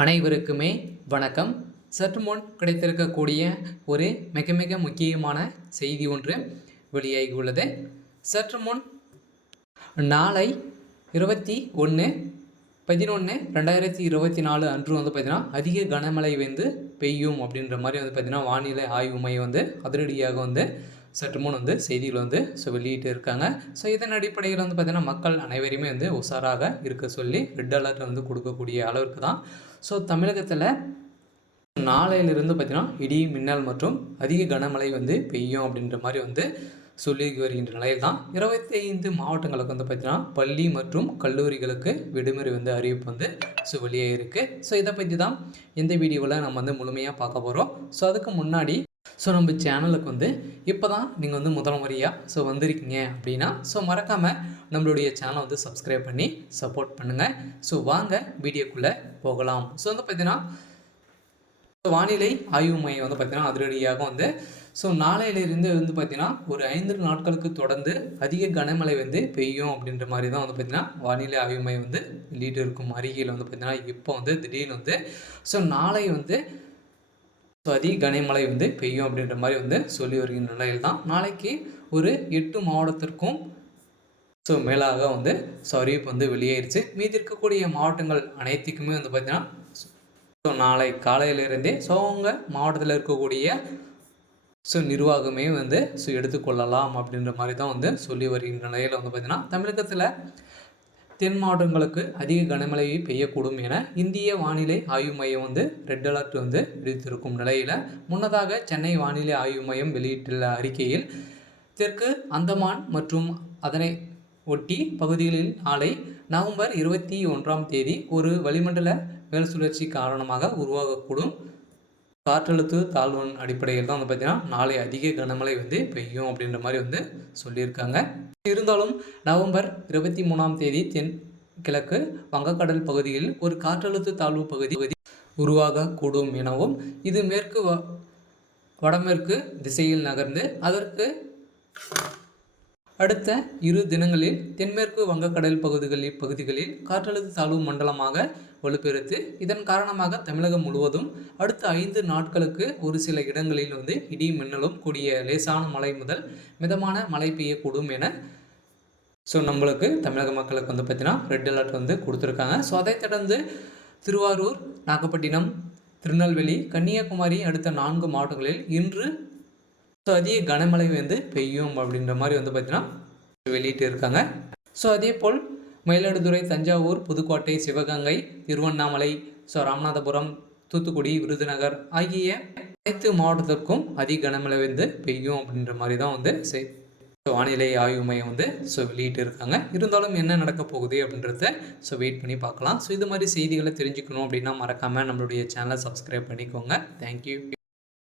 அனைவருக்குமே வணக்கம். சற்று முன் கிடைத்திருக்கக்கூடிய ஒரு மிக மிக முக்கியமான செய்தி ஒன்று வெளியாகியுள்ளது. சற்று முன் நாளை 21/11/2024 அன்று பார்த்திங்கன்னா அதிக கனமழை பெய்யும் அப்படின்ற மாதிரி பார்த்திங்கன்னா வானிலை ஆய்வு மையம் அதிரடியாக சற்று முன் செய்திகள் வெளியிட்டு இருக்காங்க. ஸோ இதன் அடிப்படையில் பார்த்திங்கன்னா மக்கள் அனைவரையுமே உஷாராக இருக்க சொல்லி ரெட் அலர்ட் கொடுக்கக்கூடிய அளவிற்கு தான். ஸோ தமிழகத்தில் நாளையிலிருந்து பார்த்திங்கன்னா இடி மின்னல் மற்றும் அதிக கனமழை பெய்யும் அப்படின்ற மாதிரி சொல்லி வருகின்ற நிலையில் தான் 25 மாவட்டங்களுக்கு பார்த்திங்கன்னா பள்ளி மற்றும் கல்லூரிகளுக்கு விடுமுறை அறிவிப்பு வெளியே இருக்குது. ஸோ இதை பற்றி தான் இந்த வீடியோவில் நம்ம முழுமையாக பார்க்க போகிறோம். ஸோ அதுக்கு முன்னாடி நம்ம சேனலுக்கு இப்போ தான் நீங்கள் முதல் முறையாக வந்திருக்கீங்க அப்படின்னா மறக்காமல் நம்மளுடைய சேனலை சப்ஸ்கிரைப் பண்ணி சப்போர்ட் பண்ணுங்கள். ஸோ வாங்க வீடியோக்குள்ளே போகலாம். ஸோ பார்த்திங்கன்னா வானிலை ஆய்வு மையம் பார்த்திங்கன்னா அதிரடியாக நாளையிலிருந்து பார்த்திங்கன்னா ஒரு 5 நாட்களுக்கு தொடர்ந்து அதிக கனமழை பெய்யும் அப்படின்ற மாதிரி தான் பார்த்திங்கன்னா வானிலை ஆய்வு மையம் வெளியிட்டு இருக்கும் அறிக்கையில் பார்த்திங்கன்னா இப்போ திடீர்னு நாளை அதிக கனமழை பெய்யும் அப்படின்ற மாதிரி சொல்லி வருகின்ற நிலையில் தான் நாளைக்கு ஒரு 8 மாவட்டத்திற்கும் மேலாக அறிவிப்பு வெளியேறிச்சு. மீதி இருக்கக்கூடிய மாவட்டங்கள் அனைத்துக்குமே பார்த்திங்கன்னா நாளை காலையிலிருந்தே அவங்க மாவட்டத்தில் இருக்கக்கூடிய நிர்வாகமே எடுத்துக்கொள்ளலாம் அப்படின்ற மாதிரி தான் சொல்லி வருகின்ற நிலையில் பார்த்திங்கன்னா தமிழகத்தில் தென் மாவட்டங்களுக்கு அதிக கனமழை பெய்யக்கூடும் என இந்திய வானிலை ஆய்வு மையம் ரெட் அலர்ட் விடுத்திருக்கும் நிலையில் முன்னதாக சென்னை வானிலை ஆய்வு மையம் வெளியிட்டுள்ள அறிக்கையில் தெற்கு அந்தமான் மற்றும் அதனை ஒட்டி பகுதிகளில் நாளை நவம்பர் 21 ஒரு வளிமண்டல மேல் சுழற்சி காரணமாக உருவாகக்கூடும் காற்றழுத்த தாழ்வின் அடிப்படையில் தான் பார்த்திங்கன்னா நாளை அதிக கனமழை பெய்யும் அப்படின்ற மாதிரி சொல்லியிருக்காங்க. இருந்தாலும் நவம்பர் 23 தென் கிழக்கு வங்கக்கடல் பகுதியில் ஒரு காற்றழுத்த தாழ்வு பகுதி உருவாகக்கூடும் எனவும் இது மேற்கு வடமேற்கு திசையில் நகர்ந்து அதற்கு அடுத்த 2 தினங்களில் தென்மேற்கு வங்கக்கடல் பகுதிகளில் காற்றழுத்த தாழ்வு மண்டலமாக வலுப்பெறுத்து இதன் காரணமாக தமிழகம் முழுவதும் அடுத்த 5 நாட்களுக்கு ஒரு சில இடங்களில் இடி மின்னலும் கூடிய லேசான மழை முதல் மிதமான மழை பெய்யக்கூடும் என நம்மளுக்கு தமிழக மக்களுக்கு பார்த்திங்கன்னா ரெட் அலர்ட் கொடுத்துருக்காங்க. ஸோ அதை தொடர்ந்து திருவாரூர், நாகப்பட்டினம், திருநெல்வேலி, கன்னியாகுமரி அடுத்த 4 மாவட்டங்களில் இன்று அதிக கனமழை பெய்யும் அப்படின்ற மாதிரி பார்த்திங்கன்னா வெளியிட்டு இருக்காங்க. ஸோ அதே போல் மயிலாடுதுறை, தஞ்சாவூர், புதுக்கோட்டை, சிவகங்கை, திருவண்ணாமலை, ராமநாதபுரம், தூத்துக்குடி, விருதுநகர் ஆகிய அனைத்து மாவட்டத்திற்கும் அதிக கனமழை பெய்யும் அப்படின்ற மாதிரி தான் வானிலை ஆய்வு மையம் வெளியிட்டு இருக்காங்க. இருந்தாலும் என்ன நடக்க போகுது அப்படின்றத வெயிட் பண்ணி பார்க்கலாம். ஸோ இது மாதிரி செய்திகளை தெரிஞ்சுக்கணும் அப்படின்னா மறக்காமல் நம்மளுடைய சேனலை சப்ஸ்கிரைப் பண்ணிக்கோங்க. தேங்க்யூ.